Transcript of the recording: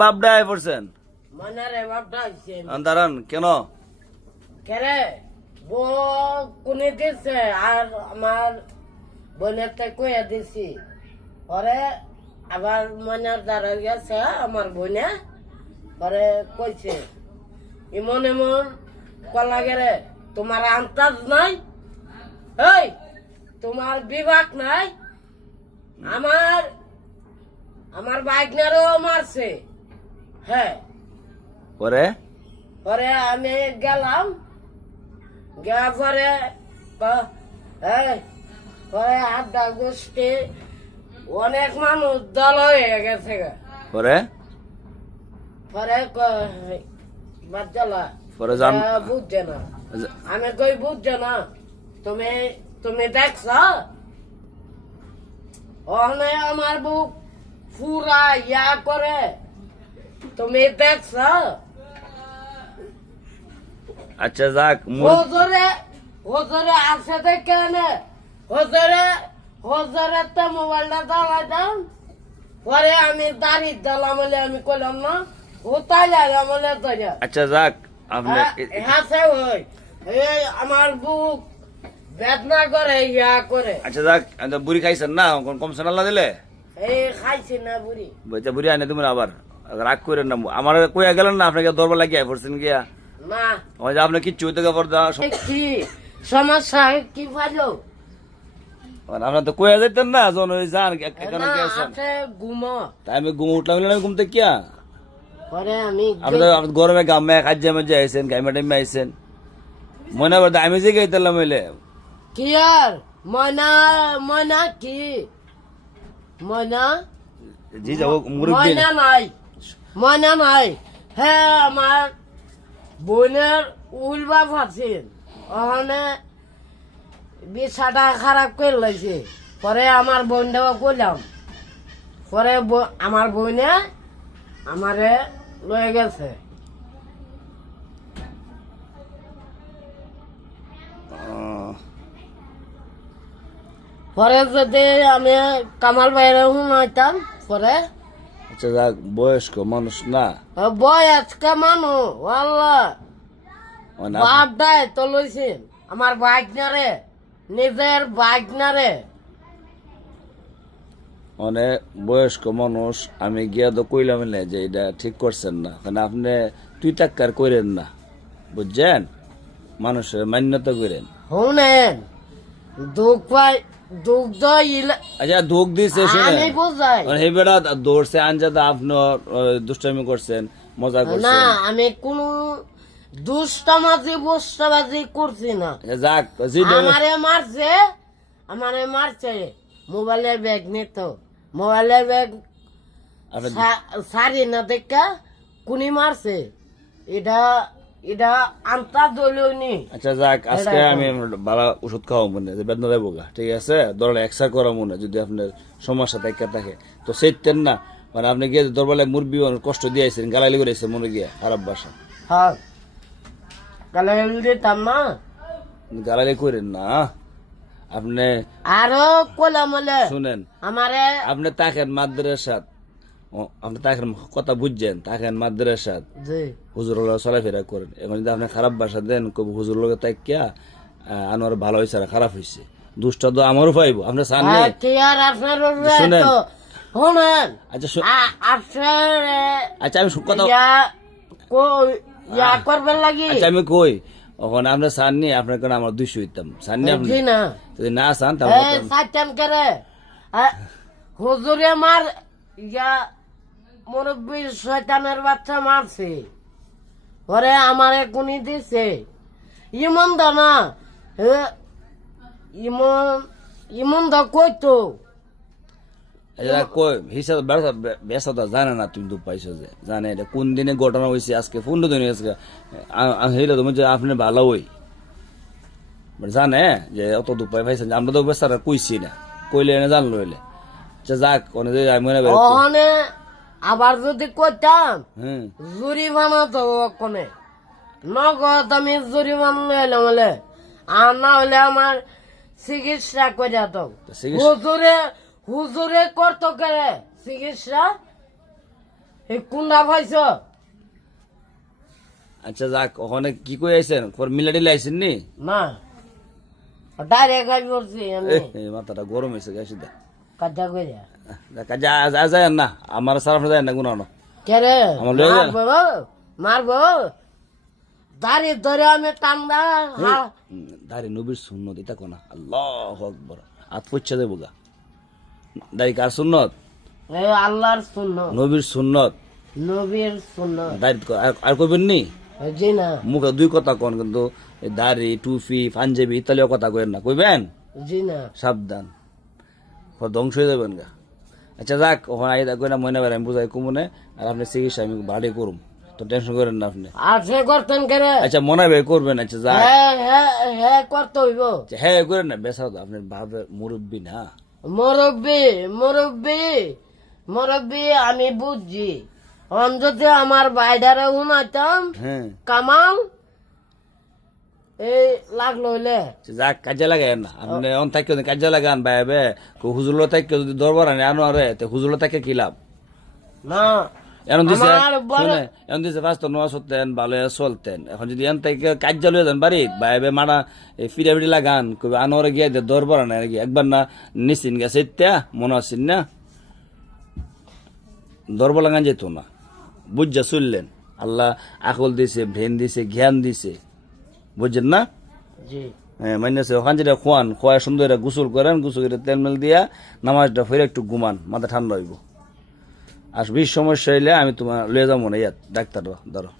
বাপডায় পড়ছেন মনারে বাপটা আইছেন দাঁড়ান কেন? কেরে কোনে দিছে আর আমার বোনের থেকে কইয়া দিছি পরে আবার মনের দ্বারা গেছে আমার বোনে পরে কইছে এমন এমন কলা গেলে তোমার আন্তাজ নাই এই তোমার বিভাগ নাই আমার আমার বাইকনারও মারছে হ্যাঁ পরে পরে আমি গেলাম যাওয়ার পরে পরে আড্ডা গোষ্ঠী অনেক মানুষ দল হয়ে গেছে পরে পরে বাচ্চালা পরে বুঝছে না আমি কই বুঝছে না তুমি তুমি দেখছ ওখানে আমার বুক পুরা ইয়া করে তুমি দেখছ আচ্ছা যাক হজরে হজরে আছে দেখে নে হজরে হজরে তো মোবাইলটা দাঁড়াই দাম পরে আমি দাঁড়িয়ে দিলাম বলে আমি কইলাম না ও তাই লাগে বলে তো আচ্ছা যাক আপনি হাসে ওই এই আমার বুক বেদনা করে ইয়া করে আচ্ছা যাক বুড়ি খাইছেন না কমছে না দিলে এই খাইছি না বুড়ি বলছে বুড়ি আনে তুমি আবার রাগ করেন না আমার কইয়া গেলেন না আপনাকে দরবার লাগিয়ে পড়ছেন গিয়া না ওই যে আপনি কিচ্ছু হইতে কি সমস্যা কি ভালো আপনার তো কইয়া যাইতেন না যখন ওই যান এখানে গেছেন ঘুমো তাই আমি ঘুম উঠলাম না ঘুমতে কিয়া পরে আমি আপনি গরমে গামে কাজে মাঝে আইসেন গাইমে টাইমে আইসেন মনে আবার আমি যে গাইতাম হইলে কি আর ময়না ময়না কি ময়না জি যাবো মুরব্বী ময়না নাই ময়না নাই হ্যাঁ আমার বোনের উলবা ফাঁসেন ওখানে বিছাটা খারাপ করে লাইছে পরে আমার বোনটাও কইলাম পরে আমার বোনে আমারে লয়ে গেছে পরে যদি আমি কামাল বাইরে শুনাইতাম পরে আচ্ছা যাক বয়স্ক মানুষ না বয়স্ক মানুষ আল্লাহ বাপ দায় তো লইছেন আমার বাইক নারে নিজের বাইক নারে অনেক বয়স্ক মানুষ আমি গিয়া তো কইলাম না যে এটা ঠিক করছেন না কারণ আপনি তুই টাক্কার করেন না বুঝছেন মানুষের মান্যতা করেন শুনেন দুঃখ পাই দুগ্ধ আচ্ছা দুঃখ দিছে আমি বুঝাই সেই বেড়া দৌড়ছে আনজাতে আপনি দুষ্টামি করছেন মজা না করছেন আমি কোন দুষ্টামাজি বুষ্টাবাজি করছি না যাক আমারে মারছে মোবাইলের ব্যাগ নিত মোবাইলের ব্যাগ সারি না দেখা কুনি মারছে এটা এটা আন্তা দলনি আচ্ছা যাক আজকে আমি ভালো ওষুধ খাওয়া মনে যে বেদনা দেবো গা ঠিক আছে দরবারে এক্সা করা মনে যদি আপনার সমস্যা থাকে তো সেইতেন না মানে আপনি গিয়ে দরবারে মুরবি কষ্ট দিয়েছেন গালালি করেছে মনে গিয়ে খারাপ বাসা হ্যাঁ গালালি দিতাম না গালালি করেন না আপনি আরো কোলাম শুনেন আমারে আপনি তাকেন মাদ্রাসাত আপনি তাকেন কথা বুঝছেন তাকেন মাদ্রাসাত হুজুর চলাফেরা করেন এখন যদি আপনি খারাপ বাসা দেন কবি হুজুর লোক তাকিয়া আনোয়ার ভালো হয়েছে আর খারাপ হয়েছে দুষ্টা তো আমারও পাইব আপনি চান শুনেন আচ্ছা আমি কথা আচ্ছা আমি কই ওখানে আমরা চাননি আপনার কারণে আমার 200 হইতাম চাননি আপনি যদি না চান তাহলে হুজুরে আমার ইয়া মুরব্বী শয়তানের বাচ্চা মারছে ওরে আমারে কোনি দিছে ইমন দা না ইমন দা কইতো হিসাব বেসাটা জানে না তুমি তো পাইছো যে জানে এটা কোন দিনে ঘটনা হয়েছে আজকে 15 দিন আজকে হেলে তুমি যে আপনি ভালো হই জানে যে অত দুপাই পাইছেন আমরা তো বেসারা কইছি না কইলে এনে জানলো হইলে যাক মনে আবার যদি কইতাম জরিমানা তো কোনে নগদ আমি জরিমানা এলাম বলে আর না হলে আমার চিকিৎসা করে তো হুজুরে হুজুরে করতো করে চিকিৎসা এই কুন্ডা পাইছ আচ্ছা যাক ওখানে কি কই আইছেন মিলাটি লাইছেন নি না ডাইরেক্ট আই বলছি আমি মাথাটা গরম হয়েছে গেছি দা কাজা কইরা কাজা যায় না আমার সারা যায় না গুনানো কেরে আমার লয়ে যা। মারবো দাঁড়িয়ে ধরে আমি টান্দা দাড়ি নবীর সুন্নত এটা কোনা আল্লাহু আকবার আত পয়সা দেবো গা দাড়ি কার সুন্নত আল্লাহর শূন্য নবীর সুন্নত নবীর শূন্য দাড়ি আর কইবেন নি জি না মুখে দুই কথা কন কিন্তু এই দাড়ি টুপি পাঞ্জাবি ইতালিও কথা কইেন না কইবেন জি না সাবধান ধ্বংস হয়ে যাবেন গা আচ্ছা যাক ওখানে আই কই না মনে আমি বুঝাই কমনে আর আপনি চিকিৎসা আমি ভাড়ি করুম তো টেনশন করেন না আপনি আর সে করতেন কেরে আচ্ছা মনে ভাই করবেন আচ্ছা যাক হ্যাঁ করতে হইব হ্যাঁ করেন না বেসাও তো আপনার ভাবে মুরব্বী না মুরব্বী মুরব্বী মুরব্বী আমি বুঝছি যদি আমার বাইডারে উনাইতাম হ্যাঁ কামাল এই লাগলো হইলে যাক কাজে লাগায় না আপনি অন থাকি কাজে লাগান ভাই বে হুজুরলো থাকি যদি দরবার আনে আনো আরে তো হুজুরলো থাকি কি লাভ না এখন দিছে আমার বড়- শুনে এখন দিছে ফার্স্ট নোয়া সতেন ভালো চলতেন এখন যদি এন থেকে কাজ চালু যান বাড়ি ভাই বে মানা ফিরা ফিরি লাগান কবে আনোরে গিয়ে দে দরবার আনে নাকি একবার না নিশ্চিন গেছে ইত্যা মনে আছেন না দরবার লাগান যেত না বুঝা চললেন আল্লাহ আকল দিছে ব্রেন দিছে জ্ঞান দিছে বুঝছেন না জি হ্যাঁ মাইনাছে ওখান যেটা খোয়ান খোয়া সুন্দর গোসল করেন গোসল করে তেল মেল দিয়া নামাজটা ফিরে একটু ঘুমান মাথা ঠান্ডা হইব আর বেশি সমস্যা হইলে আমি তোমার লয়ে যাবো না ইয়াত ডাক্তার ধরো